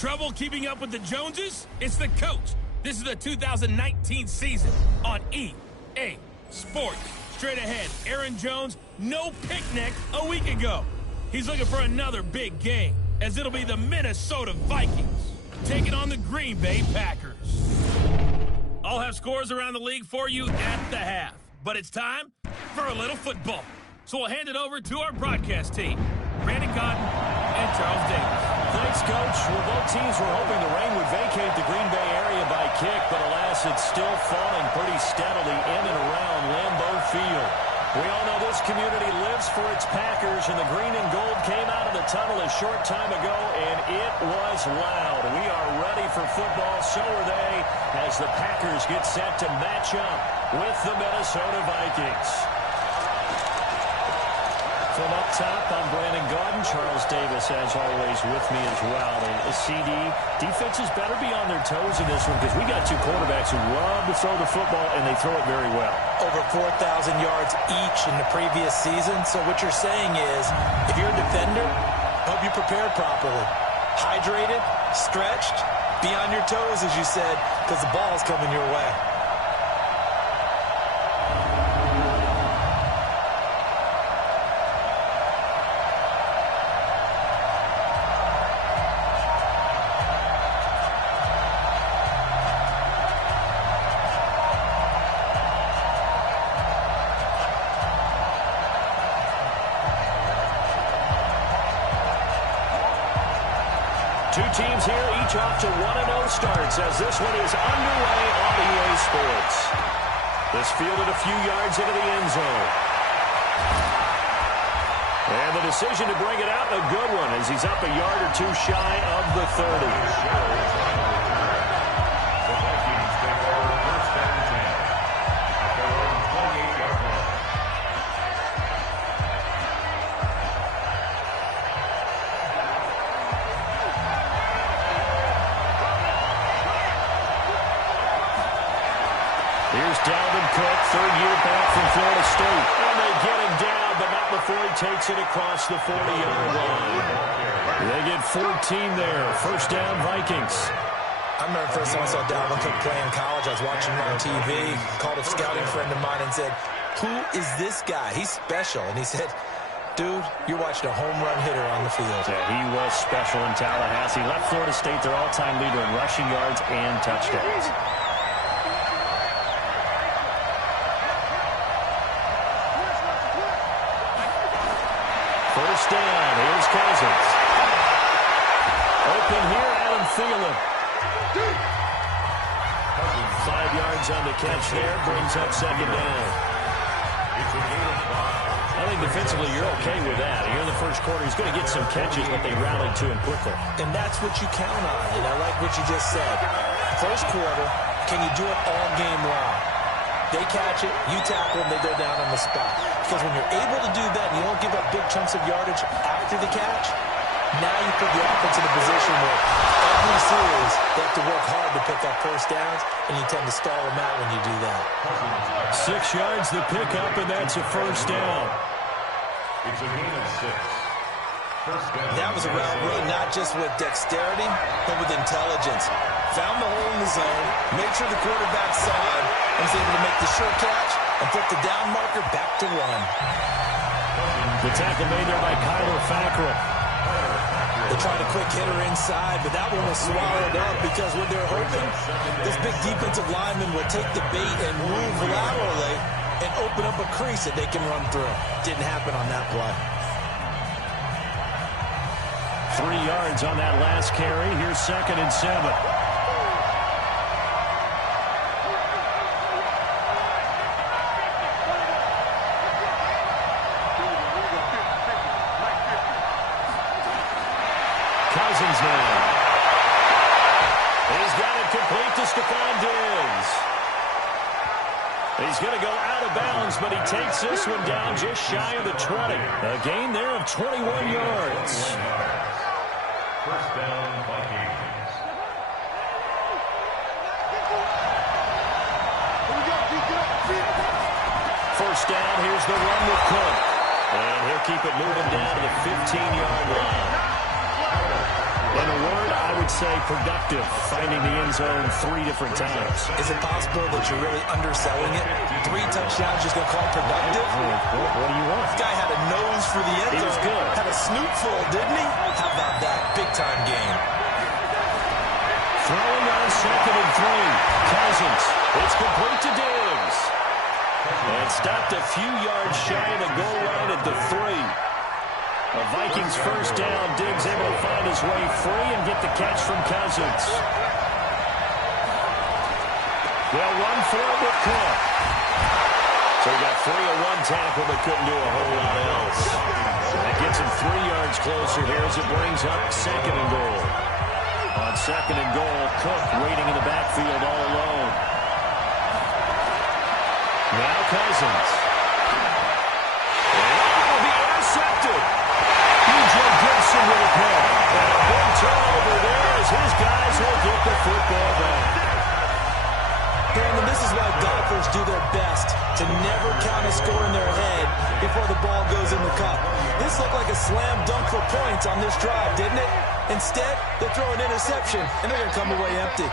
Trouble keeping up with the Joneses? It's the coach. This is the 2019 season on EA Sports. Straight ahead, Aaron Jones, no picnic a week ago. He's looking for another big game, as it'll be the Minnesota Vikings taking on the Green Bay Packers. I'll have scores around the league for you at the half, but it's time for a little football. So we'll hand it over to our broadcast team, Brandon Cotton and Charles Davis. Thanks, Coach. Well, both teams were hoping the rain would vacate the Green Bay area by kick, but alas, it's still falling pretty steadily in and around Lambeau Field. We all know this community lives for its Packers, and the green and gold came out of the tunnel a short time ago, and it was loud. We are ready for football, so are they, as the Packers get set to match up with the Minnesota Vikings. From up top, I'm Brandon Garden. Charles Davis, as always, with me as well. And CD, defenses better be on their toes in this one because we got two quarterbacks who love to throw the football, and they throw it very well. Over 4,000 yards each in the previous season. So what you're saying is, if you're a defender, hope you prepared properly. Hydrated, stretched, be on your toes, as you said, because the ball's coming your way. Two teams here, each off to 1-0 starts as this one is underway on EA Sports. This fielded a few yards into the end zone. And the decision to bring it out, a good one, as he's up a yard or two shy of the 30. Here's Dalvin Cook, third year back from Florida State. And they get him down, but not before he takes it across the 40-yard line. They get 14 there. First down, Vikings. I remember the first time I saw Dalvin Cook play in college. I was watching him on TV, called a scouting friend of mine and said, "Who is this guy? He's special." And he said, "Dude, you're watching a home run hitter on the field." Yeah, he was special in Tallahassee. Left Florida State their all-time leader in rushing yards and touchdowns. First down, here's Cousins. Open here, Adam Thielen. 5 yards on the catch there, brings up second down. I think defensively you're okay with that. Here in the first quarter, he's going to get some catches, but they rallied to him quickly. And that's what you count on, and I like what you just said. First quarter, can you do it all game long? They catch it, you tackle them, they go down on the spot. Because when you're able to do that and you don't give up big chunks of yardage after the catch, now you put the offense in a position where every series they have to work hard to pick up first downs, and you tend to stall them out when you do that. 6 yards the pickup, and that's a first down. It's a gain of 6. That was a route run not just with dexterity, but with intelligence. Found the hole in the zone, made sure the quarterback saw him, and was able to make the sure catch and put the down marker back to run. The tackle made there by Kyler Fackrell. They tried a quick hitter inside, but that one was swallowed up because what they're hoping, this big defensive lineman will take the bait and move laterally and open up a crease that they can run through. Didn't happen on that play. 3 yards on that last carry. Here's 2nd and 7. Cousins now. He's got it complete to Stephon Diggs. He's going to go out of bounds, but he takes this one down just shy of the 20. A gain there of 21 yards. First down, Vikings. First down, here's the run with Cook. And he'll keep it moving down to the 15-yard line. In a word, I would say productive, finding the end zone 3 different times. Is it possible that you're really underselling it? 3 touchdowns, just going to call it productive? What do you want? This guy had a nose for the end zone. He was good. Had a snoot full, didn't he? How about that? Big-time game. Throwing on 2nd and 3. Cousins. It's complete to Diggs. And stopped a few yards shy of the goal line at the 3. A Vikings first down. Diggs able to find his way free and get the catch from Cousins. They'll run for it with Cook. So he got free of 1 tackle but couldn't do a whole lot else. That gets him 3 yards closer here as it brings up 2nd and goal. On 2nd and goal, Cook waiting in the backfield all alone. Now Cousins. And will be intercepted. DJ Gibson with a pick. And a big turnover there as his guys will get the football back. Brandon, this is why golfers do their best to never count a score in their head before the ball goes in the cup. This looked like a slam dunk for points on this drive, didn't it? Instead, they throw an interception, and they're going to come away empty.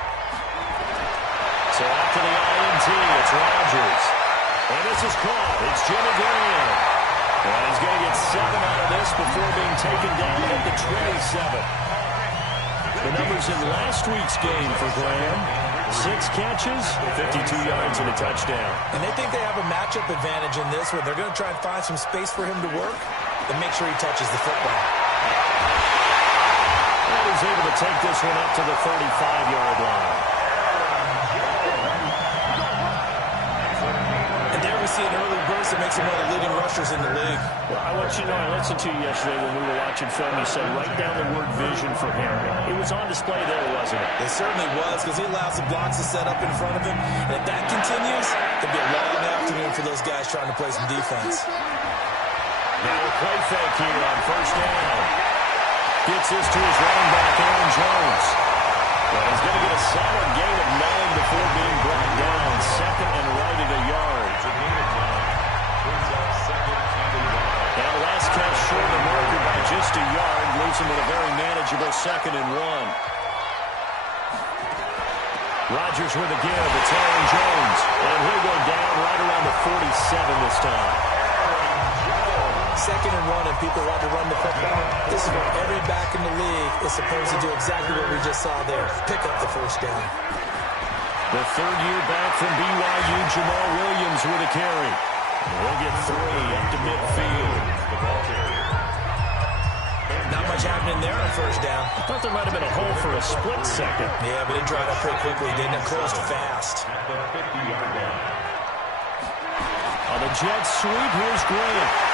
So after the INT, it's Rodgers. And this is caught. It's Jimmy Graham. And he's going to get 7 out of this before being taken down at the 27. The numbers in last week's game for Graham. 6 catches, 52 yards, and a touchdown. And they think they have a matchup advantage in this one. They're going to try and find some space for him to work and make sure he touches the football. And he's able to take this one up to the 35-yard line. And there we see an early burst that makes him one of the leading rushers in the league. Well, I want you to know, I listened to you yesterday when we were watching film. You said write down the word vision for him. It was on display there, wasn't it? It certainly was, because he allows the blocks to set up in front of him. And if that continues, it could be a long afternoon for those guys trying to play some defense. Now a play fake here on first down. Gets this to his running back, Aaron Jones. But he's going to get a solid gain of 9 before being brought down. 2nd and right at a yard. And last catch short of the marker by just a yard. Leaves him with a very manageable 2nd and 1. Rodgers with a give. It's Aaron Jones. And he'll go down right around the 47 this time. 2nd and 1, and people want to run the football. This is where every back in the league is supposed to do exactly what we just saw there. Pick up the first down. The 3rd year back from BYU, Jamal Williams with a carry. He'll get 3 up to midfield. Not much happening there on first down. I thought there might have been a hole for a split second. Yeah, but it dried up pretty quickly, didn't it? Closed fast. On the Jets sweep, here's Grant.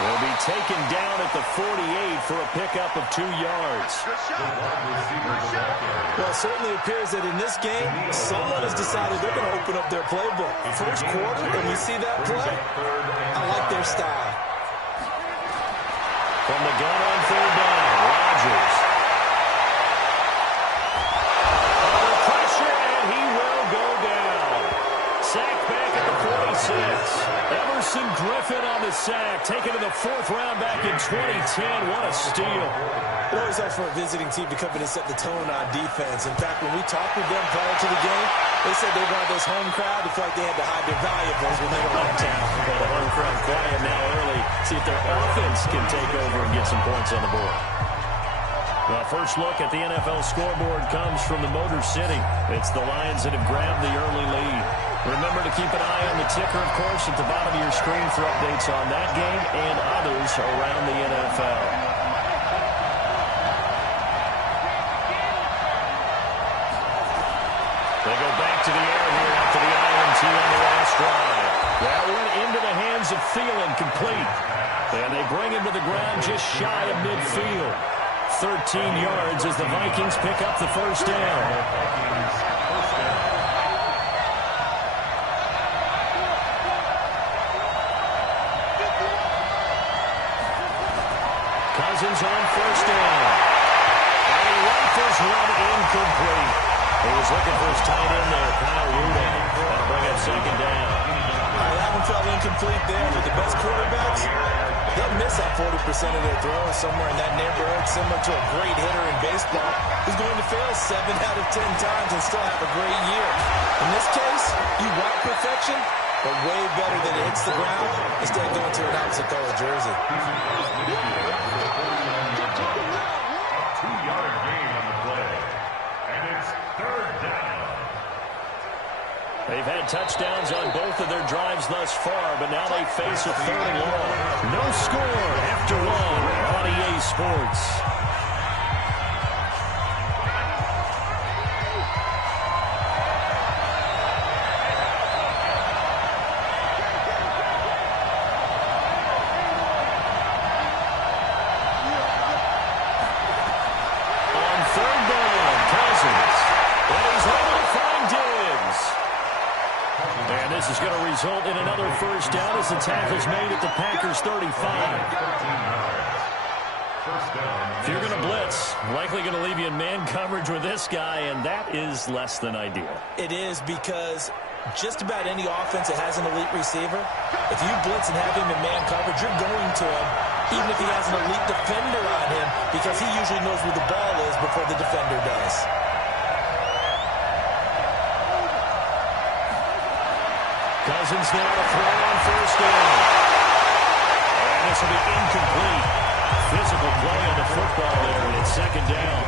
Will be taken down at the 48 for a pickup of 2 yards. Well, it certainly appears that in this game, someone has decided they're going to open up their playbook. First quarter, when we see that play, I like their style. From the gun on 3rd down, Rodgers. Under pressure, and he will go down. Sacked back at the 46. Emerson Griffin on the sack, taken to the 4th round back in 2010. What a steal. It always helps for a visiting team to come in and set the tone on defense. In fact, when we talked with them prior to the game, they said they wanted this home crowd to feel like they had to hide their valuables when they were in town. Well, the home crowd quiet now early. See if their offense can take over and get some points on the board. Well, first look at the NFL scoreboard comes from the Motor City. It's the Lions that have grabbed the early lead. Remember to keep an eye on the ticker, of course, at the bottom of your screen for updates on that game and others around the NFL. They go back to the air here after the INT on the last drive. That went into the hands of Thielen, complete. And they bring him to the ground just shy of midfield. 13 yards as the Vikings pick up the first down. Cousins on first down. And he rifles one incomplete. He was looking for his tight end there, Kyle Rudolph. That'll bring up 2nd down. That one fell incomplete there, but the best quarterbacks, they'll miss miss on 40% of their throws, somewhere in that neighborhood, similar to a great hitter in baseball who's going to fail 7 out of 10 times and still have a great year. In this case, you want perfection, but way better than it hits the ground instead of going to an opposite color jersey. A 2-yard gain on the play. And it's third down. They've had touchdowns on both of their drives thus far, but now they face a 3rd and long. No score after 1 on EA Sports. On 3rd down, Cousins. And he's able to find Diggs. And this is going to result in another first down as the tackle's made at the Packers' 35. If you're going to blitz, likely going to leave you in man coverage with this guy, and that is less than ideal. It is, because just about any offense that has an elite receiver, if you blitz and have him in man coverage, you're going to him, even if he has an elite defender on him, because he usually knows where the ball is before the defender does. Cousins now to throw on first down. And this will be incomplete. Physical play on the football there, and it's 2nd down.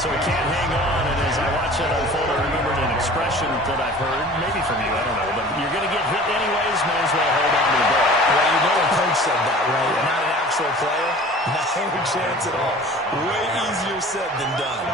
So he can't hang on, and as I watch that unfold, I remembered an expression that I've heard, maybe from you, I don't know, but you're going to get hit anyways, might as well hold on to the ball. Well, you know a coach said that, right? Not an actual player. Not a chance at all. Way easier said than done.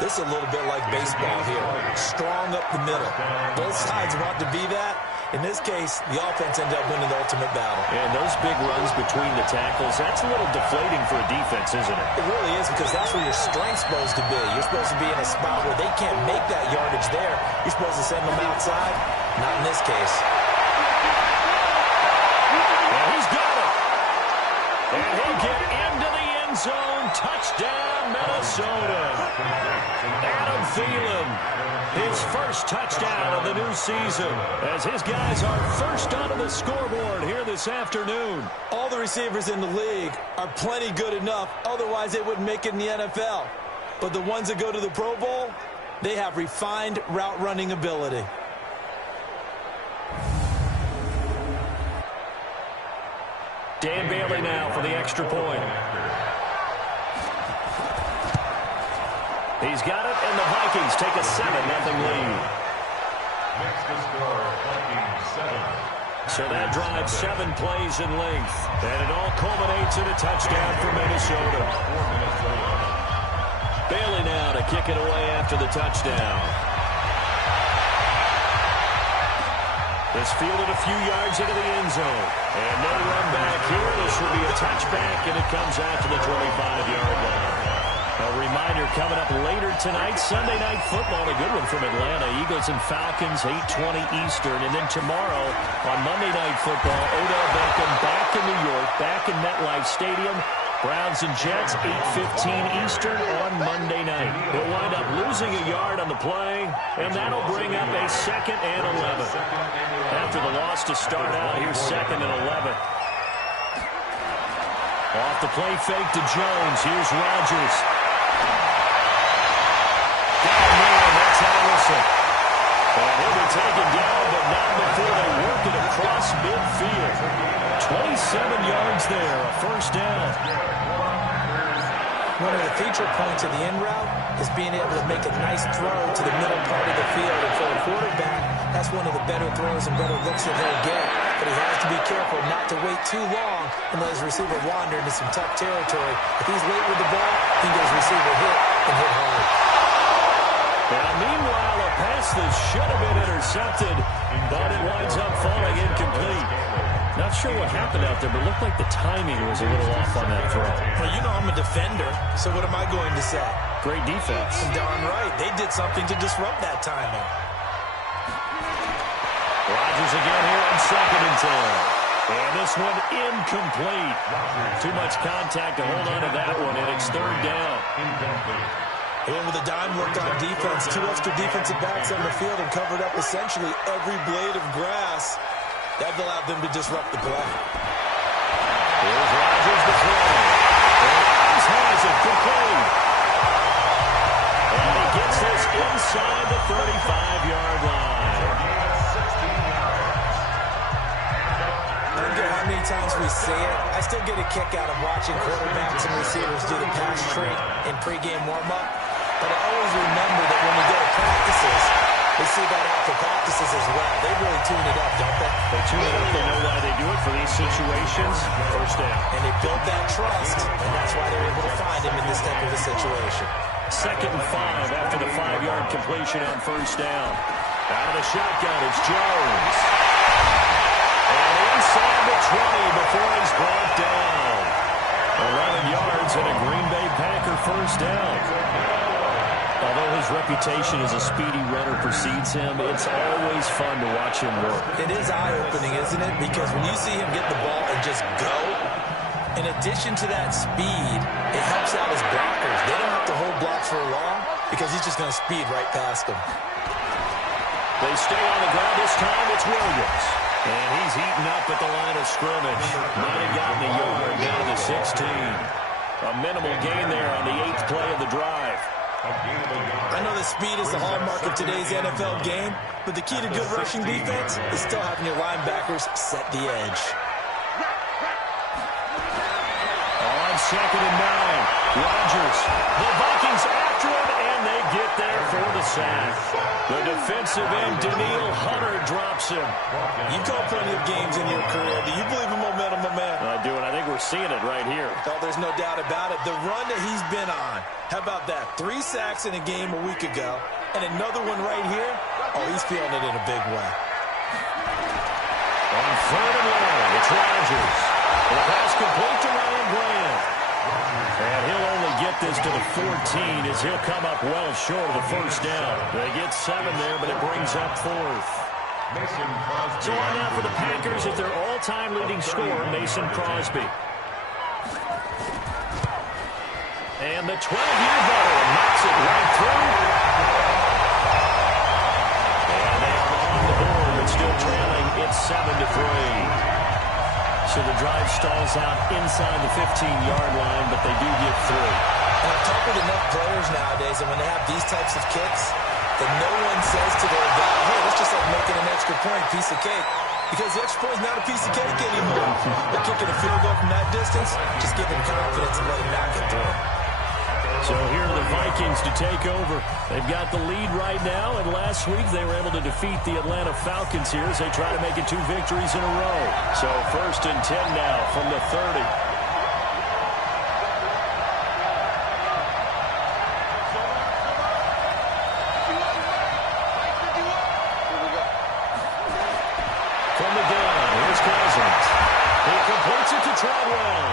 This is a little bit like baseball here. Strong up the middle. Both sides want to be that. In this case, the offense ended up winning the ultimate battle. And those big runs between the tackles, that's a little deflating for a defense, isn't it? It really is, because that's where your strength's supposed to be. You're supposed to be in a spot where they can't make that yardage there. You're supposed to send them outside. Not in this case. And he's got it. And he'll get into the end zone. Touchdown, Minnesota. Adam Thielen, his first touchdown of the new season, as his guys are first onto the scoreboard here this afternoon. All the receivers in the league are plenty good enough, otherwise they wouldn't make it in the NFL. But the ones that go to the Pro Bowl, they have refined route running ability. Dan Bailey now for the extra point. He's got it, and the Vikings take a 7-0 lead. Makes the score Vikings 7. So that drives 7 plays in length, and it all culminates in a touchdown for Minnesota. Bailey now to kick it away after the touchdown. It's fielded a few yards into the end zone. And no run back here. This will be a touchback, and it comes out to the 25-yard line. A reminder coming up later tonight, Sunday Night Football, a good one from Atlanta. Eagles and Falcons, 8:20 Eastern. And then tomorrow on Monday Night Football, Odell Beckham back in New York, back in MetLife Stadium. Browns and Jets, 8:15 Eastern on Monday night. He'll wind up losing a yard on the play, and that'll bring up a 2nd and 11. After the loss to start out, here's 2nd and 11. Off the play fake to Jones. Here's Rodgers. That's Allison. And he'll be taken down, but not before they work it across midfield. 27 yards there, a first down. One of the feature points of the in route is being able to make a nice throw to the middle part of the field. And for a quarterback, that's one of the better throws and better looks that he'll get. But he has to be careful not to wait too long and let his receiver wander into some tough territory. If he's late with the ball, he gets receiver hit and hit hard. Now, meanwhile, a pass that should have been intercepted, but it winds up falling incomplete. Not sure what happened out there, but it looked like the timing was a little off on that throw. Well, you know I'm a defender, so what am I going to say? Great defense. Darn right. They did something to disrupt that timing. Rodgers again here on 2nd and 10. And this one incomplete. Too much contact to hold on to that one, and it's 3rd down. And with a dime work on defense, 2 extra defensive backs on the field and covered up essentially every blade of grass. That allowed them to disrupt the play. Here's Rodgers to throw. He has it complete. And he gets this inside the 35-yard line. I don't care how many times we see it. I still get a kick out of watching quarterbacks and receivers do the pass tree in pregame warm-up. But I always remember that when we go to practices, we see that after practices as well. They really tune it up, don't they? They tune it up. They know why they do it for these situations. First down. And they build that trust, and that's why they're able to find him in this type of a situation. 2nd and 5 after the 5-yard completion on first down. Out of the shotgun, it's Jones. And inside the 20 before he's brought down. 11 yards and a Green Bay Packer first down. Although his reputation as a speedy runner precedes him, it's always fun to watch him work. It is eye-opening, isn't it? Because when you see him get the ball and just go, in addition to that speed, it helps out his blockers. They don't have to hold blocks for long because he's just going to speed right past them. They stay on the ground this time. It's Williams. And he's eaten up at the line of scrimmage. Might have gotten a yard down to 16. A minimal gain there on the 8th play of the drive. I know that speed is the hallmark of today's NFL game, but the key to good rushing defense is still having your linebackers set the edge. On 2nd and 9, Rodgers. The Vikings after him, and they get there for the sack. The defensive end, Danielle Hunter, drops him. You've called plenty of games in your career. Do you believe in momentum, my man? I do, and I think we're seeing it right here. Oh, there's no doubt about it. The run that he's been on. How about that? 3 sacks in a game a week ago, and another one right here. Oh, he's feeling it in a big way. On 3rd and 1, it's Rodgers. The pass complete to Ryan Bland. And he'll only get this to the 14 as he'll come up well short of the first down. They get 7 there, but it brings up 4th. So on now for the Packers is their all-time leading scorer, Mason Crosby. And the 12-year veteran knocks it right through. And they are on the board, but still trailing. It's 7-3. So the drive stalls out inside the 15-yard line, but they do get through. And I've talked with enough players nowadays, and when they have these types of kicks, that no one says to their guy, hey, that's just like making an extra point, piece of cake. Because the extra point is not a piece of cake anymore. They're kicking a field goal from that distance, just give them confidence and let him knock it through. So here are the Vikings to take over. They've got the lead right now, and last week they were able to defeat the Atlanta Falcons here as they try to make it 2 victories in a row. So 1st and 10 now from the 30. From the gun, here's Cousins. He completes it to Treadwell.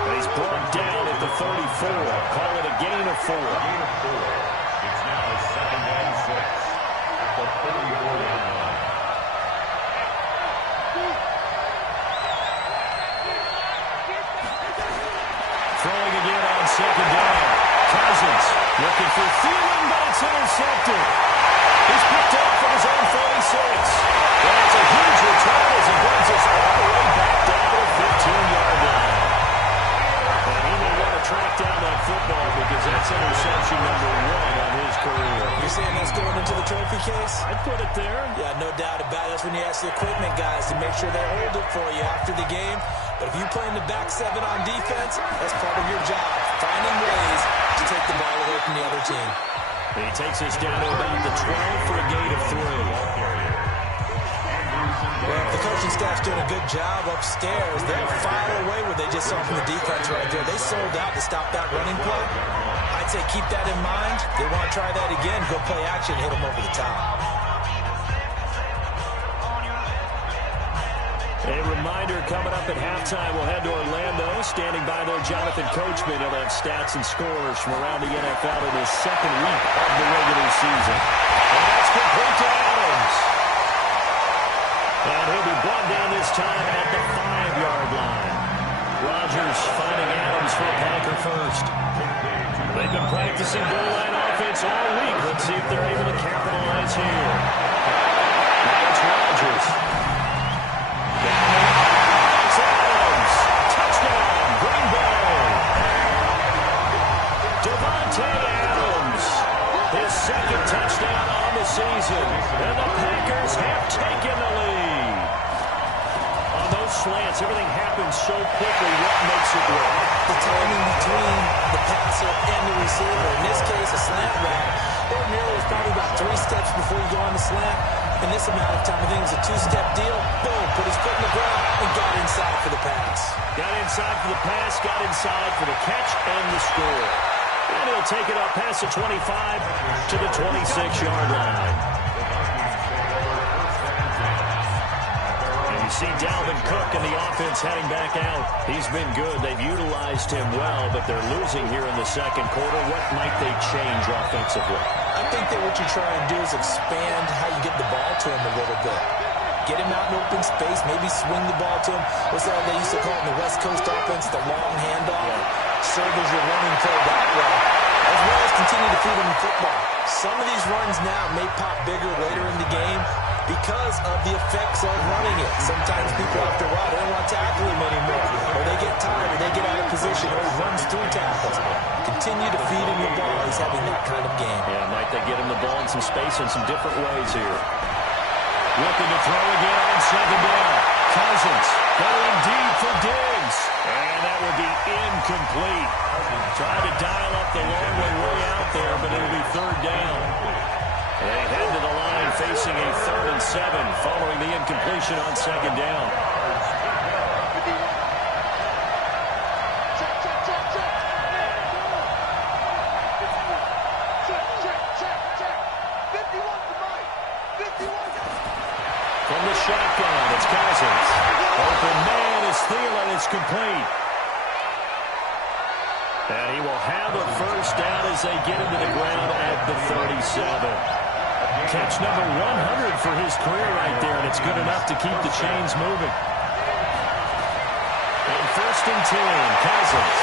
And he's brought down at the 34. Call it a gain of 4. It's now 2nd and 6 at the 34-yard line. Throwing again on 2nd down. Cousins looking for Thielen, but it's intercepted. He's picked off at his own 46. And it's a huge return as he brings us all the way back down to the 15-yard line. And he may want to track down that football because that's interception number 1 on his career. You're saying that's going into the trophy case? I'd put it there. Yeah, no doubt about it. That's when you ask the equipment guys to make sure they hold it for you after the game. But if you play in the back 7 on defense, that's part of your job, finding ways to take the ball away from the other team. He takes us down to about the 12 for a gain of 3. Well, if the coaching staff's doing a good job upstairs, they'll file away what they just saw from the defense right there. They sold out to stop that running play. I'd say keep that in mind. They want to try that again, go play action, hit them over the top. A reminder coming up at halftime, we'll head to Orlando. Standing by there, Jonathan Coachman. He'll have stats and scores from around the NFL in his 2nd week of the regular season. And that's complete to Adams. And he'll be brought down this time at the 5-yard line. Rodgers finding Adams for a Packer first. They've been practicing goal line offense all week. Let's see if they're able to capitalize here. Now it's Rodgers. Chargers. Adams. Touchdown, Green Bay. Devontae Adams. His second touchdown on the season. And the Packers have taken the lead. On those slants, everything happens so quickly. What makes it work? The timing between the passer and the receiver. In this case, a slant route. Ordinarily, it's probably about 3 steps before you go on the slant. In this amount of time, I think it was a 2-step deal. Boom, put his foot in the ground and got inside for the pass. Got inside for the pass, got inside for the catch and the score. And he'll take it up past the 25 to the 26-yard line. And you see Dalvin Cook and the offense heading back out. He's been good. They've utilized him well, but they're losing here in the second quarter. What might they change offensively? I think that what you try and do is expand how you get the ball to him a little bit. Get him out in open space, maybe swing the ball to him. What's that they used to call it in the West Coast offense, the long handoff? Serve as your running play that way, as well as continue to feed him football. Some of these runs now may pop bigger later in the game because of the effects of running it. Sometimes people after a while, they don't want to tackle him anymore, or they get tired, or they get out of position, or he runs through tackles. Continue to feed him the ball. He's having that kind of game. Yeah, might they get him the ball in some space in some different ways here. Looking to throw again on second down. Cousins going deep for Diggs. And that will be incomplete. Trying to dial up the long way out there, but it'll be third down. They head to the line facing a 3rd and 7 following the incompletion on second down. From the shotgun, it's Cousins. Open man is Thielen. It's complete. And he will have a first down as they get into the ground at the 37. Catch number 100 for his career right there, and it's good enough to keep the chains moving. And 1st and 10, Cousins.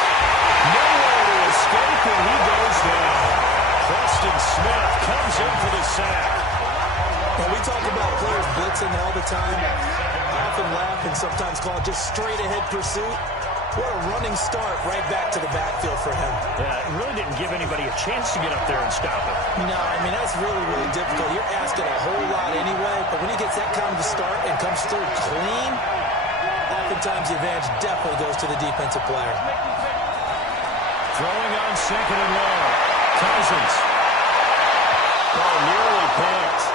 Nowhere to escape, and he goes down. Preston Smith comes in for the sack. When we talk about players blitzing all the time, I often laugh and sometimes call it just straight-ahead pursuit. What a running start right back to the backfield for him. Yeah, it really didn't give anybody a chance to get up there and stop it. No, I mean, that's really, really difficult. You're asking a whole lot anyway, but when he gets that kind of a start and comes through clean, oftentimes the advantage definitely goes to the defensive player. Throwing on second and long. Cousins. Oh, nearly picked.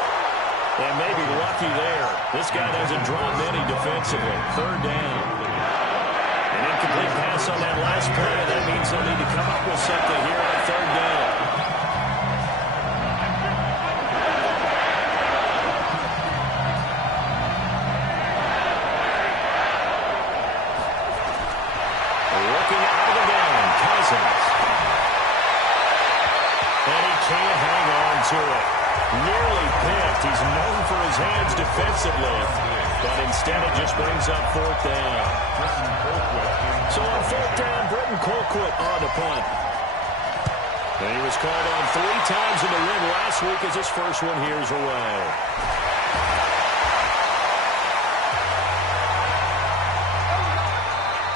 And maybe lucky there. This guy doesn't drop any defensively. Third down. An incomplete pass on that last play, and that means they'll need to come up with something here on third down. Looking out of the gun, Cousins. And he can't hang on to it. Nearly picked. He's known for his hands defensively, but instead it just brings up 4th down. So on 4th down, Britton Colquitt on the punt. And he was called on 3 times in the win last week as his first one here's away.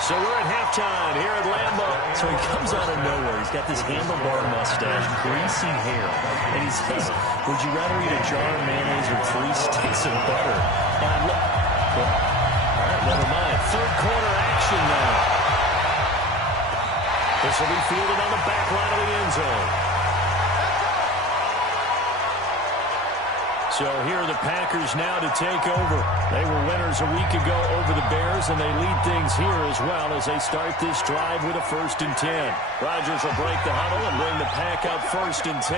So we're at halftime here at Lambeau. So he comes out of nowhere. He's got this handlebar mustache, greasy hair. And he says, would you rather eat a jar of mayonnaise or 3 sticks of butter? And I'm like, well, all right, never mind. Third quarter action now. This will be fielded on the back line of the end zone. So here are the Packers now to take over. They were winners a week ago over the Bears, and they lead things here as well as they start this drive with a 1st and 10. Rodgers will break the huddle and bring the Pack up 1st and 10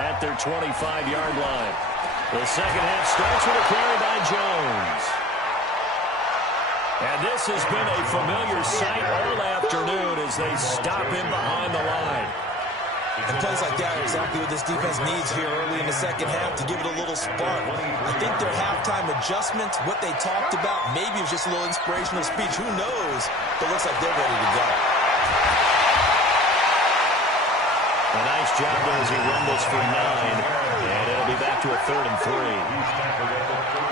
at their 25-yard line. The second half starts with a carry by Jones. And this has been a familiar sight all afternoon as they stop him behind the line. And plays like that are exactly what this defense needs here early in the second half to give it a little spark. I think their halftime adjustments, what they talked about, maybe it was just a little inspirational speech. Who knows? But it looks like they're ready to go. A nice job there as he rumbles for 9. And it'll be back to a 3rd and 3.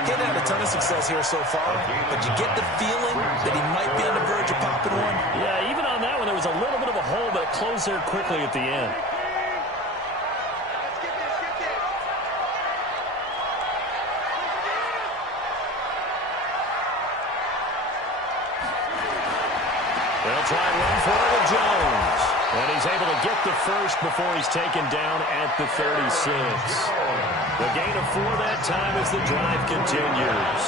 Getting had a ton of success here so far, but you get the feeling that he might be on the verge of popping one. Yeah, even on that one, there was a little bit of a hole, but it closed there quickly at the end. They'll try and run for it with Jones. And he's able to get the first before he's taken down at the 36. The gain of 4 that time as the drive continues.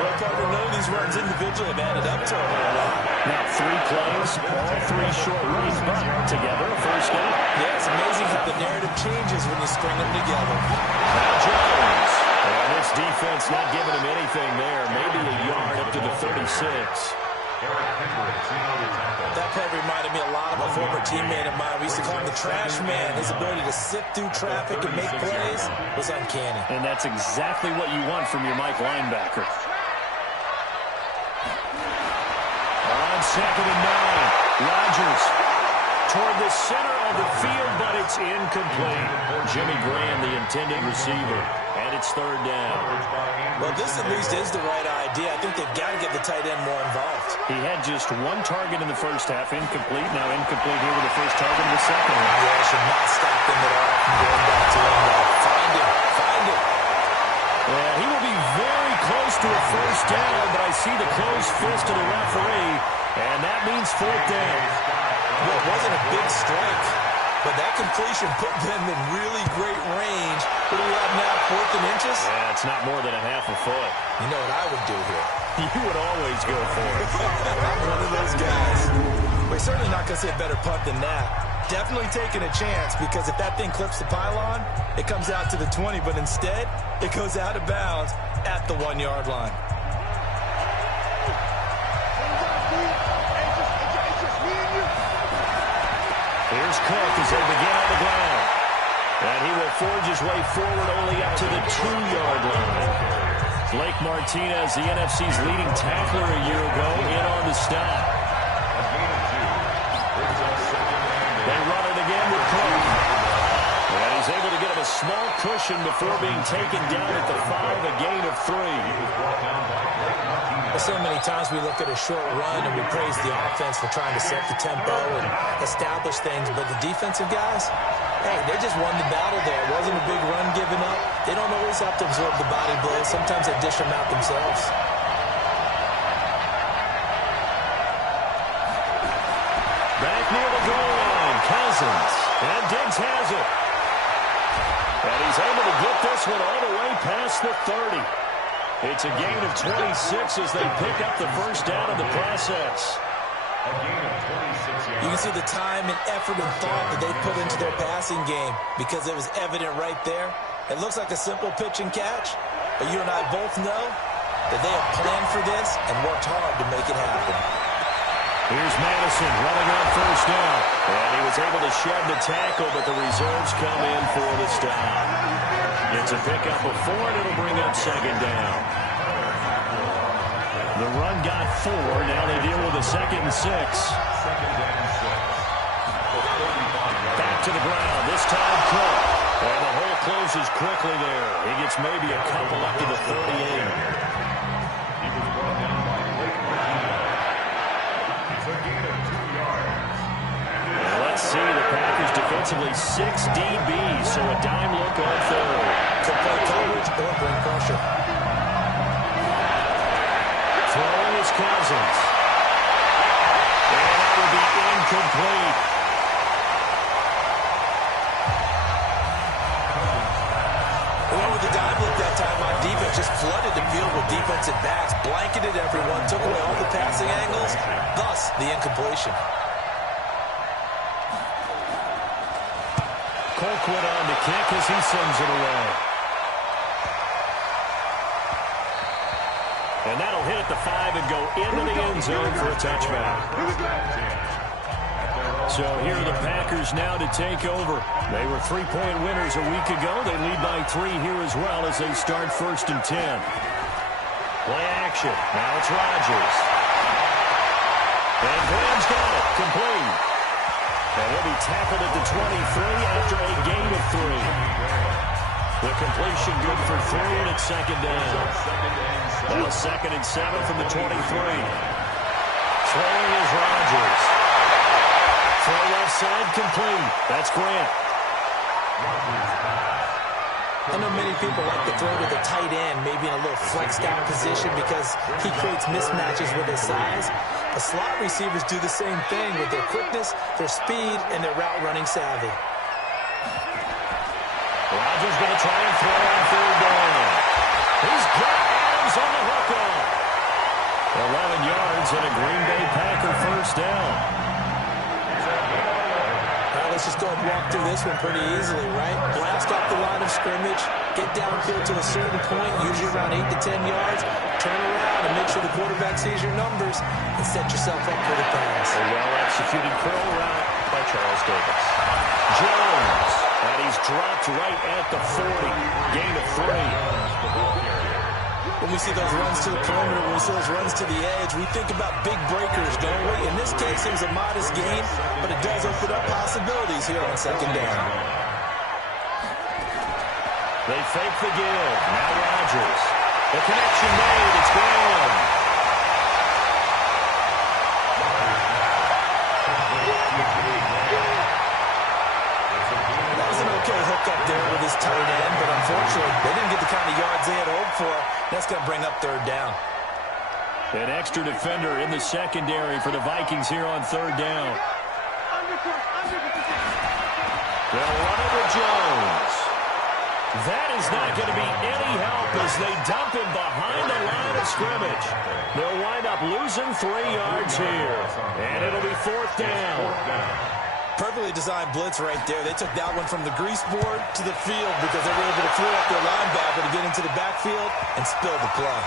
Well, partner, none of these runs individually have added up to a whole lot. Now 3 plays, all 3 short runs, but together a first down. Yeah, it's amazing how the narrative changes when you string them together. Now Jones. And this defense not giving him anything there. Maybe a yard up to the 36. That play reminded me a lot of a former teammate of mine. We used to call him the trash man. His ability to sift through traffic and make plays was uncanny. And that's exactly what you want from your Mike linebacker. On 2nd and 9, Rodgers toward the center of the field, but it's incomplete. Jimmy Graham, the intended receiver, and it's 3rd down. Well, this at least is the right idea. I think they've got to get the tight end more involved. He had just 1 target in the first half, incomplete. Now incomplete here with the first target in the second half. Yeah, should not stop them at all from going back to him. Find him. Find him. Yeah, he will be very close to a first down, but I see the closed fist of the referee, and that means 4th down. Well, it wasn't a big strike, but that completion put them in really great range. What do we have now, 4th and inches? Yeah, it's not more than a half a foot. You know what I would do here? You would always go for it. I'm one of those guys. We're certainly not going to see a better punt than that. Definitely taking a chance, because if that thing clips the pylon, it comes out to the 20, but instead, it goes out of bounds at the 1-yard line. Here's Cook as they begin on the ground. And he will forge his way forward only up to the 2-yard line. Blake Martinez, the NFC's leading tackler a year ago, in on the stop. They run it again with Cook. And he's able to get him a small cushion before being taken down at the 5, a gain of 3. So many times we look at a short run and we praise the offense for trying to set the tempo and establish things, but the defensive guys, hey, they just won the battle there. It wasn't a big run given up. They don't always have to absorb the body blows. Sometimes they dish them out themselves. Back near the goal line, Cousins. And Diggs has it. And he's able to get this one all the way past the 30. It's a gain of 26 as they pick up the first down in the process. You can see the time and effort and thought that they put into their passing game, because it was evident right there. It looks like a simple pitch and catch, but you and I both know that they have planned for this and worked hard to make it happen. Here's Madison running on first down. And he was able to shed the tackle, but the reserves come in for the stop. It's a pickup of 4, and it'll bring up 2nd down. The run got 4. Now they deal with a 2nd and 6. Back to the ground. This time Cook. And the hole closes quickly there. He gets maybe a couple up to the 38. Let's see, the Packers defensively 6 DBs, so a dime look on 3rd. Could play coverage or bring pressure. Throwing is Cousins. And that will be incomplete. Well, with the dime look that time on defense, just flooded the field with defensive backs, blanketed everyone, took away all the passing angles, thus the incompletion. Colquitt on the kick as he sends it away. And that'll hit at the 5 and go into the end zone for a touchback. So here are the Packers now to take over. They were 3-point winners a week ago. They lead by 3 here as well as they start 1st and 10. Play action. Now it's Rodgers. And Graham's got it. Complete. And he'll be tackled at the 23 after a gain of 3. The completion good for 3, and it's second down. Now second and 7 from the 23. Throwing is Rodgers. Throw left side complete. That's Grant. I know many people like to throw to the tight end, maybe in a little flexed out position because he creates mismatches with his size. The slot receivers do the same thing with their quickness, their speed, and their route running savvy. Rodgers going to try and throw on third down. He's got Adams on the hookup. 11 yards and a Green Bay Packer first down. Let's just go and walk through this one pretty easily, right? Blast off the line of scrimmage, get downfield to a certain point, usually around 8 to 10 yards, turn around and make sure the quarterback sees your numbers and set yourself up for the pass. A well-executed curl route by Charles Davis. Jones, and he's dropped right at the 40. Gain of 3. When we see those runs to the perimeter, when we see those runs to the edge, we think about big breakers, don't we? In this case, it was a modest gain, but it does open up possibilities here on second down. They fake the give. Now Rodgers. The connection made. It's Graham. That was an okay hookup there with his tight end, but unfortunately, they didn't get the kind of yards they had hoped for. That's going to bring up third down. An extra defender in the secondary for the Vikings here on third down. They'll run it with Jones. That is not going to be any help as they dump him behind the line of scrimmage. They'll wind up losing 3 yards here, and it'll be fourth down. Perfectly designed blitz right there. They took that one from the grease board to the field because they were able to throw up their linebacker to get into the backfield and spill the play.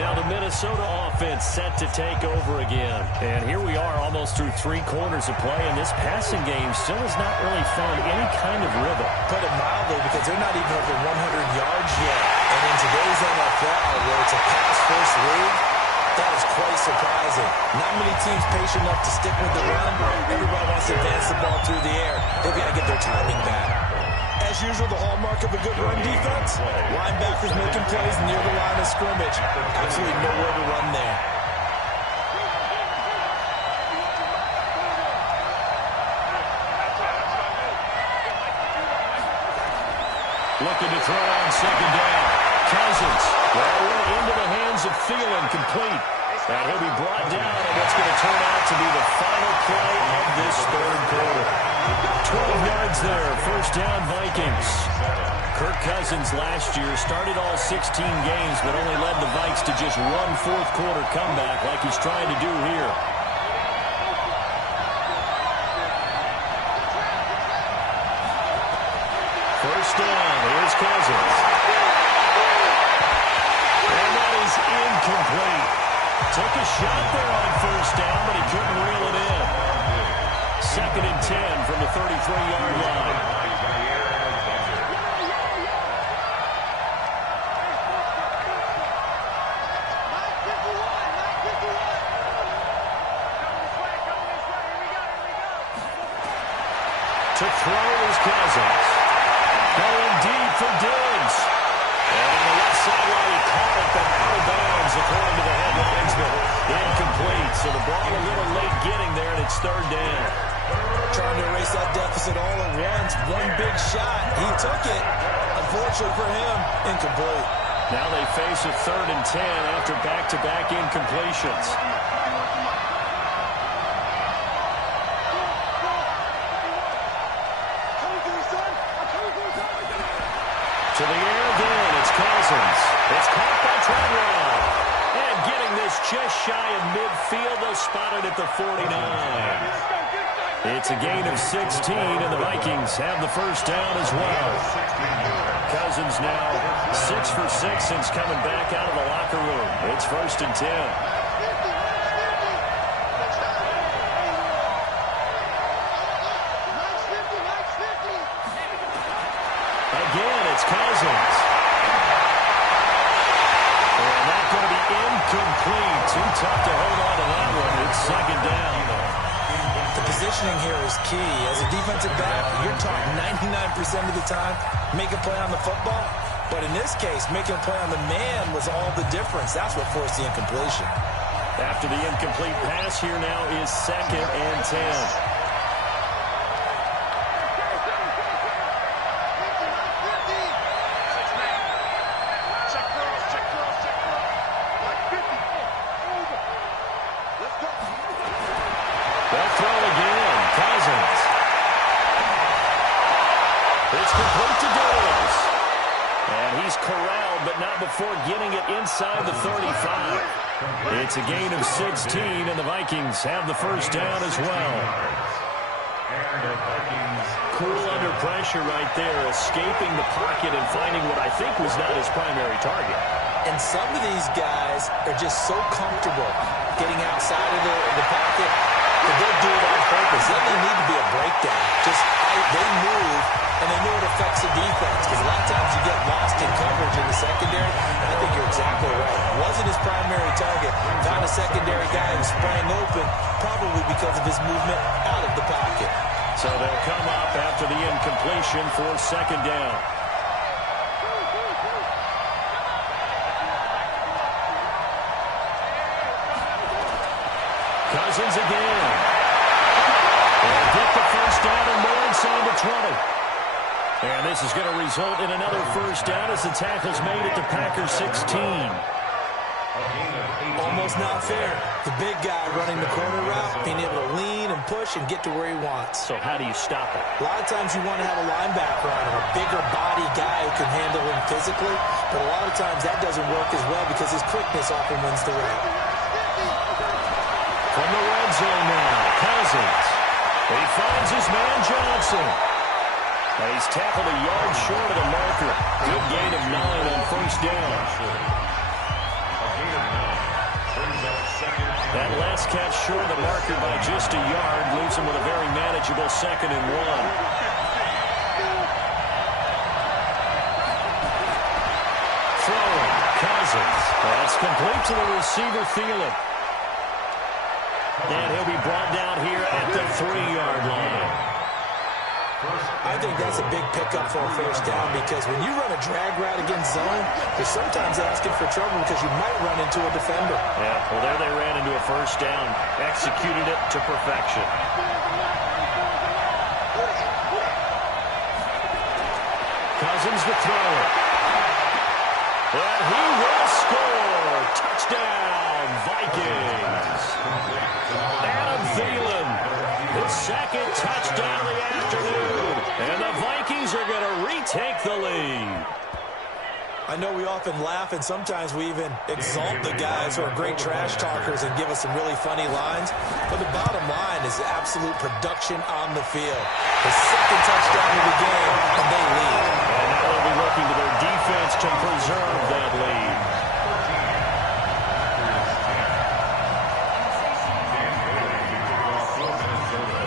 Now the Minnesota offense set to take over again. And here we are almost through 3 quarters of play, and this passing game still has not really found any kind of rhythm. Put it mildly, because they're not even over 100 yards yet. And in today's NFL, where it's a pass-first league, that is quite surprising. Not many teams patient enough to stick with the run. Everybody wants to advance the ball through the air. They've got to get their timing back. As usual, the hallmark of a good run defense, linebackers making plays near the line of scrimmage. Absolutely nowhere to run there. Looking to throw on second down. Cousins. Well, into the hands of Thielen, complete. And he'll be brought down on what's going to turn out to be the final play of this third quarter. 12 yards there, first down Vikings. Kirk Cousins last year started all 16 games, but only led the Vikes to just one fourth quarter comeback like he's trying to do here. First down, here's Cousins. And that is incomplete. Took a shot there on first down, but he couldn't reel it in. Second and 10 from the 33-yard line. To throw is Cousins. Going deep for Diggs. And on the left sideline, he caught it, but out of bounds, according to the head linesman. Incomplete, so the ball a little late getting there, and it's third down. Trying to erase that deficit all at once. One big shot. He took it. Unfortunately for him, incomplete. Now they face a third and 10 after back-to-back incompletions. To the air again, it's Cousins. It's caught by Treadwell. And getting this just shy of midfield, they'll spot it at the 49. It's a gain of 16, and the Vikings have the first down as well. Cousins now 6 for 6 since coming back out of the locker room. It's first and 10. Again, it's Cousins. And Incomplete. Too tough to hold on to that one. It's second down. The positioning here is key. As a defensive back, you're taught 99% of the time, make a play on the football. But in this case, making a play on the man was all the difference. That's what forced the incompletion. After the incomplete pass, here now is 2nd and 10. They'll throw again. Cousins. It's complete to Douglas. And he's corralled, but not before getting it inside the 35. It's a gain of 16, and the Vikings have the first down as well. Cool under pressure right there, escaping the pocket and finding what I think was not his primary target. And some of these guys are just so comfortable getting outside of the pocket that they'll do it on purpose. It doesn't need to be a breakdown. They move, and they know it affects the defense. Because a lot of times you get lost in coverage in the secondary, and I think you're exactly right. Wasn't his primary target. Found a secondary guy who sprang open, probably because of his movement out of the pocket. So they'll come up after the incompletion for second down. Cousins again. They'll get the first down and more inside the 20. And this is going to result in another first down as the tackle's made at the Packers 16. Almost not fair. The big guy running the corner route, being able to lean and push and get to where he wants. So how do you stop it? A lot of times you want to have a linebacker on him, a bigger body guy who can handle him physically. But a lot of times that doesn't work as well because his quickness often wins the route. From the red zone now, Cousins. He finds his man Johnson. And he's tackled a yard short of the marker. Good gain of 9 on first down. That last catch short of the marker by just a yard leaves him with a very manageable 2nd and 1. Throwing, Cousins. That's complete to the receiver, Thielen. And he'll be brought down here at the 3-yard line. I think that's a big pickup for a first down because when you run a drag route against zone, you're sometimes asking for trouble because you might run into a defender. Yeah, well, there they ran into a first down. Executed it to perfection. Cousins the thrower. And he will score. Touchdown, Vikings. Adam Thielen, his 2nd touchdown of the afternoon. And the Vikings are going to retake the lead. I know we often laugh and sometimes we even exalt the guys who are great trash talkers and give us some really funny lines. But the bottom line is absolute production on the field. The 2nd touchdown of the game, and they lead. And now they'll be looking to their defense to preserve that lead.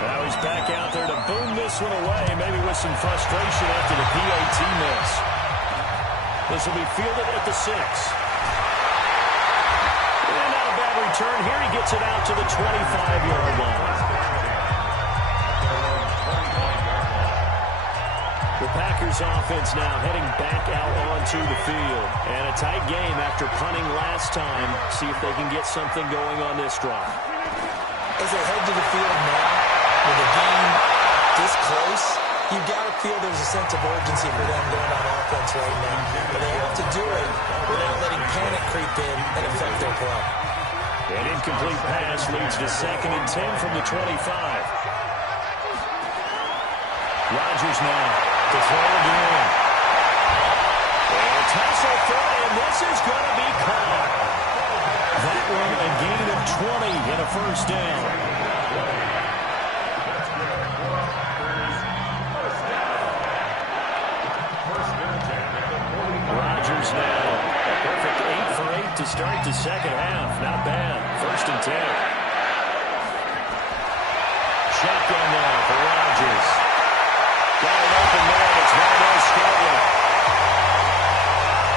Now he's back out there to boom this one away, maybe with some frustration after the PAT miss. This will be fielded at the 6. And not a bad return. Here he gets it out to the 25-yard line. The Packers offense now heading back out onto the field. And a tight game after punting last time. See if they can get something going on this drive. As they head to the field now, with the game this close, you've got to feel there's a sense of urgency for them going on offense right now. But they have to do it without letting panic creep in and affect their play. An incomplete pass leads to 2nd and 10 from the 25. Rodgers now to throw again. And a tussle for it, and this is going to be caught. That one a gain of 20 and a first down. Rodgers now. A perfect 8 for 8 to start the second half. Not bad. 1st and 10. Shotgun now for Rodgers. Got it open there. It's Valdez Scantling.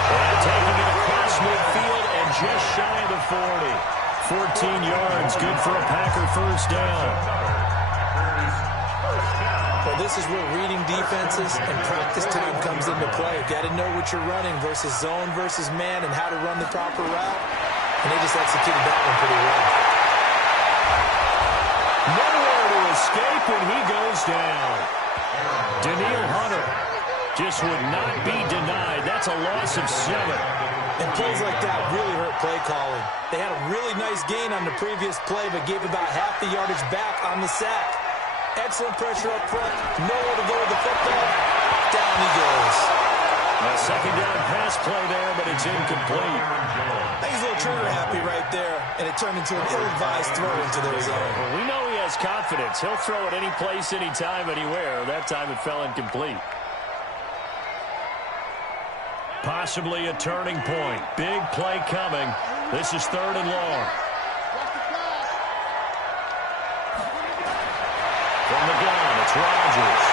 And taking it across midfield and just shy of the 40. 14 yards, good for a Packer first down. Well, this is where reading defenses and practice time comes into play. You got to know what you're running versus zone versus man and how to run the proper route. And they just executed that one pretty well. Nowhere to escape, and he goes down. Daniil Hunter just would not be denied. That's a loss of 7. And plays like that really hurt play calling. They had a really nice gain on the previous play, but gave about half the yardage back on the sack. Excellent pressure up front. Nowhere to go with the football. Down he goes. A second down pass play there, but it's incomplete. I think he's a little trigger happy right there, and it turned into an ill-advised throw into their zone. Well, we know he has confidence. He'll throw it any place, anytime, anywhere. That time it fell incomplete. Possibly a turning point. Big play coming. This is 3rd and long. From the gun, it's Rodgers.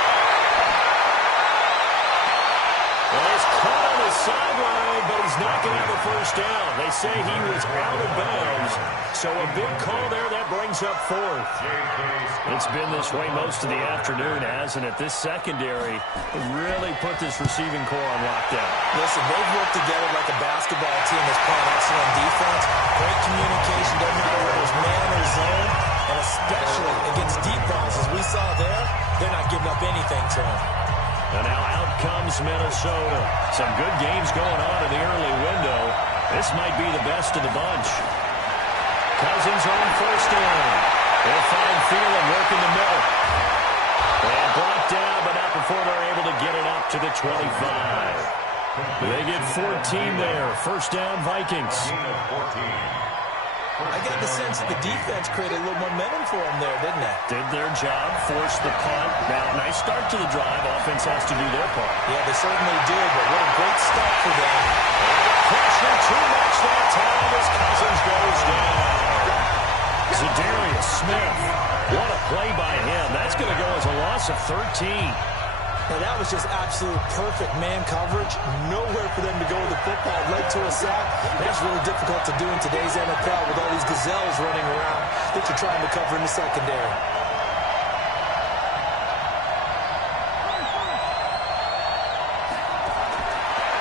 Well, he's caught on the sideline, but he's not going to have a first down. They say he was out of bounds. So a big call there. That brings up 4th. It's been this way most of the afternoon, hasn't it? This secondary really put this receiving core on lockdown. Listen, they've worked together like a basketball team that's playing excellent defense. Great communication, doesn't matter whether it's man or zone. And especially against deep balls, as we saw there, they're not giving up anything to them. And now out comes Minnesota. Some good games going on in the early window. This might be the best of the bunch. Cousins on first down. They'll find Thielen working the middle. And brought down, but not before they're able to get it up to the 25. They get 14 there. First down, Vikings. I got the sense that the defense created a little momentum for them there, didn't they? Did their job, forced the punt. Now, nice start to the drive. Offense has to do their part. Yeah, they certainly did, but what a great start for them. Pressure too much that time as Cousins goes down. Za'Darius Smith. What a play by him. That's going to go as a loss of 13. Now, that was just absolute perfect man coverage. Nowhere for them to go with the football. Led to a sack. That's really difficult to do in today's NFL with all these gazelles running around that you're trying to cover in the secondary.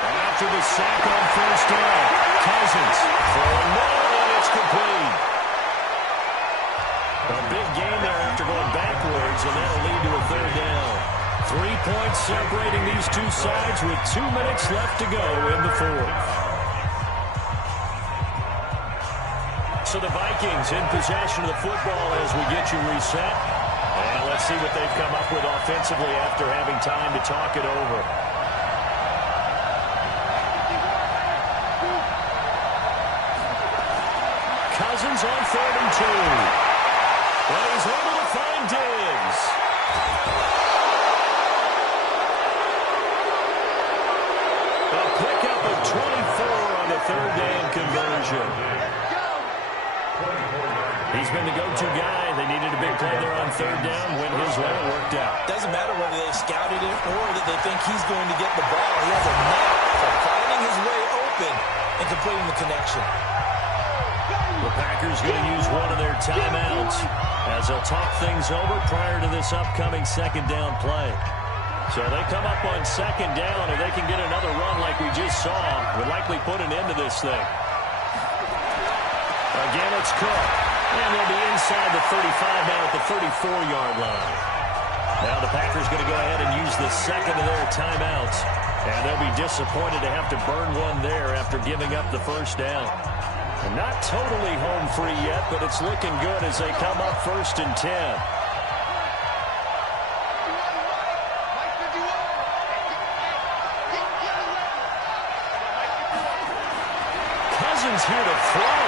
After the sack on first down, Cousins for another, and it's complete. A big gain there after going backwards, and that'll lead to a 3rd down. 3 points separating these two sides with 2 minutes left to go in the 4th. So the Vikings in possession of the football as we get you reset. And let's see what they've come up with offensively after having time to talk it over. Cousins on 3rd and 2. But he's able to find Diggs. A pickup of 24 on the 3rd down conversion. He's been the go-to guy. They needed a big play there on 3rd down. Went his way, it worked out. Doesn't matter whether they scouted it or that they think he's going to get the ball. He has a knack for finding his way open and completing the connection. The Packers going to use one of their timeouts as they'll talk things over prior to this upcoming 2nd down play. So they come up on 2nd down, and they can get another run like we just saw. Would likely put an end to this thing. Again, it's Cook. And they'll be inside the 35 now at the 34-yard line. Now the Packers going to go ahead and use the 2nd of their timeouts. And they'll be disappointed to have to burn one there after giving up the first down. And not totally home free yet, but it's looking good as they come up 1st and 10. Cousins here to throw.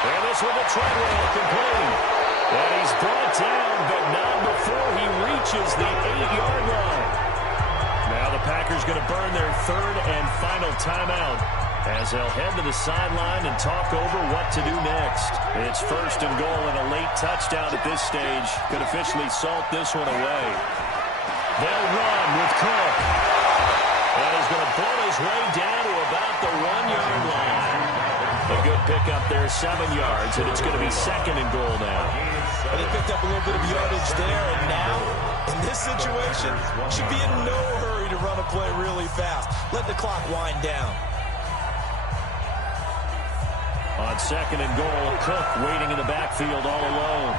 And this one to Treadwell, complete. And he's brought down, but not before he reaches the 8-yard line. Now the Packers going to burn their 3rd and final timeout as they'll head to the sideline and talk over what to do next. It's 1st and goal and a late touchdown at this stage could officially salt this one away. They'll run with Cook. And he's going to pull his way down to about the 1-yard line. A good pickup there, 7 yards, and it's going to be 2nd and goal now. And he picked up a little bit of yardage there, and now, in this situation, should be in no hurry to run a play really fast. Let the clock wind down. On 2nd and goal, Cook waiting in the backfield all alone.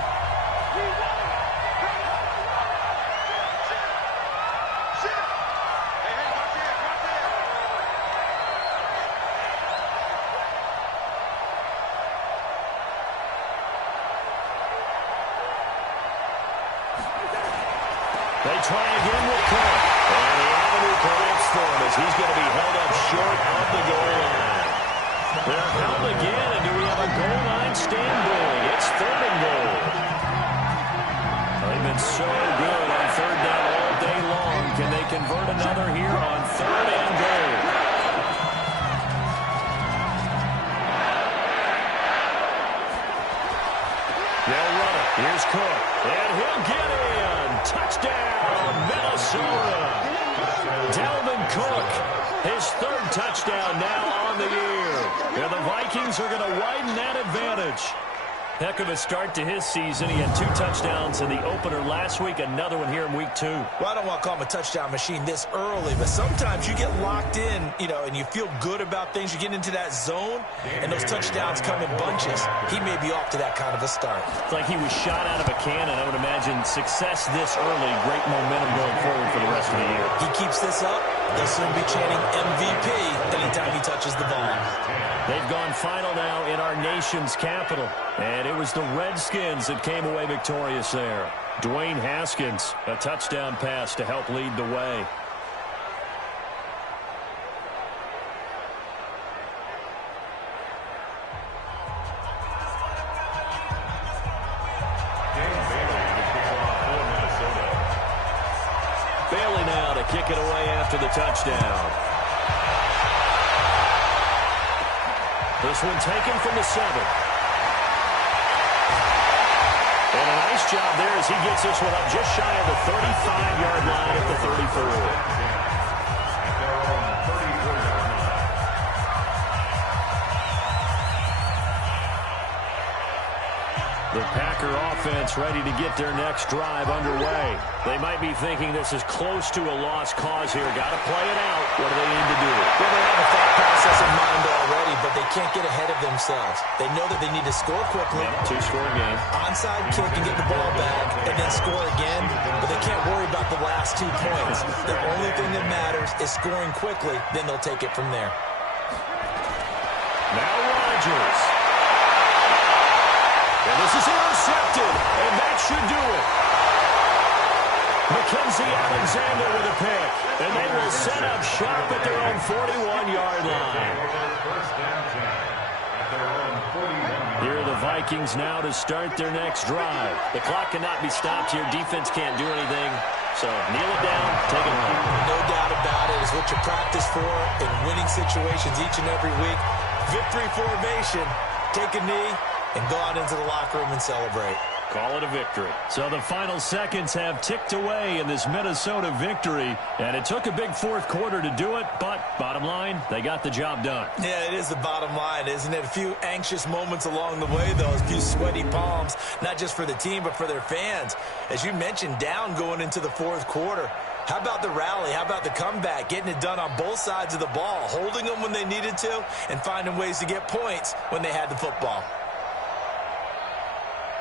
They try again with Cook. And the avenue collapsed for him as he's going to be held up short of the goal line. They're held again, and do we have a goal line stand going? It's 3rd and goal. They've been so good on 3rd down all day long. Can they convert another here on 3rd and goal? They'll run it. Here's Cook. And he'll get in. Touchdown, Minnesota. Dalvin Cook, his 3rd touchdown now on the year. And the Vikings are going to widen that advantage. Heck of a start to his season. He had 2 touchdowns in the opener last week, another one here in week 2. Well, I don't want to call him a touchdown machine this early, but sometimes you get locked in, and you feel good about things. You get into that zone, and those touchdowns come in bunches. He may be off to that kind of a start. It's like he was shot out of a cannon. I would imagine success this early, great momentum going forward for the rest of the year. He keeps this up, they'll soon be chanting MVP anytime he touches the ball. They've gone final now in our nation's capital. And it was the Redskins that came away victorious there. Dwayne Haskins, a touchdown pass to help lead the way. Bailey now to kick it away after the touchdown. This one taken from the 7. And a nice job there as he gets this one up just shy of the 35-yard line at the 34. The Packer offense ready to get their next drive underway. They might be thinking this is close to a lost cause here. Got to play it out. What do they need to do? Well, they have a thought process in mind already, but they can't get ahead of themselves. They know that they need to score quickly. Yep, 2-score game. Onside kick and get the ball back, and then score again. But they can't worry about the last 2 points. The only thing that matters is scoring quickly. Then they'll take it from there. Now Rodgers. And this is intercepted, and that should do it. Mackenzie Alexander with a pick, and they will set up shop at their own 41-yard line. Here are the Vikings now to start their next drive. The clock cannot be stopped here. Defense can't do anything. So kneel it down, take it home. No doubt about it. It's what you practice for in winning situations each and every week. Victory formation. Take a knee and go out into the locker room and celebrate. Call it a victory. So the final seconds have ticked away in this Minnesota victory, and it took a big 4th quarter to do it, but bottom line, they got the job done. Yeah, it is the bottom line, isn't it? A few anxious moments along the way, though, a few sweaty palms, not just for the team, but for their fans. As you mentioned, down going into the 4th quarter. How about the rally? How about the comeback? Getting it done on both sides of the ball, holding them when they needed to, and finding ways to get points when they had the football.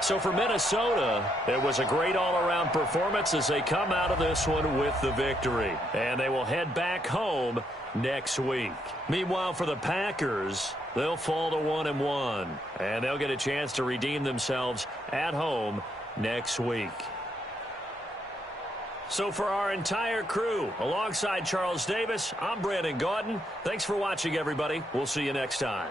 So for Minnesota, it was a great all-around performance as they come out of this one with the victory. And they will head back home next week. Meanwhile, for the Packers, they'll fall to 1-1. And they'll get a chance to redeem themselves at home next week. So for our entire crew, alongside Charles Davis, I'm Brandon Gaudin. Thanks for watching, everybody. We'll see you next time.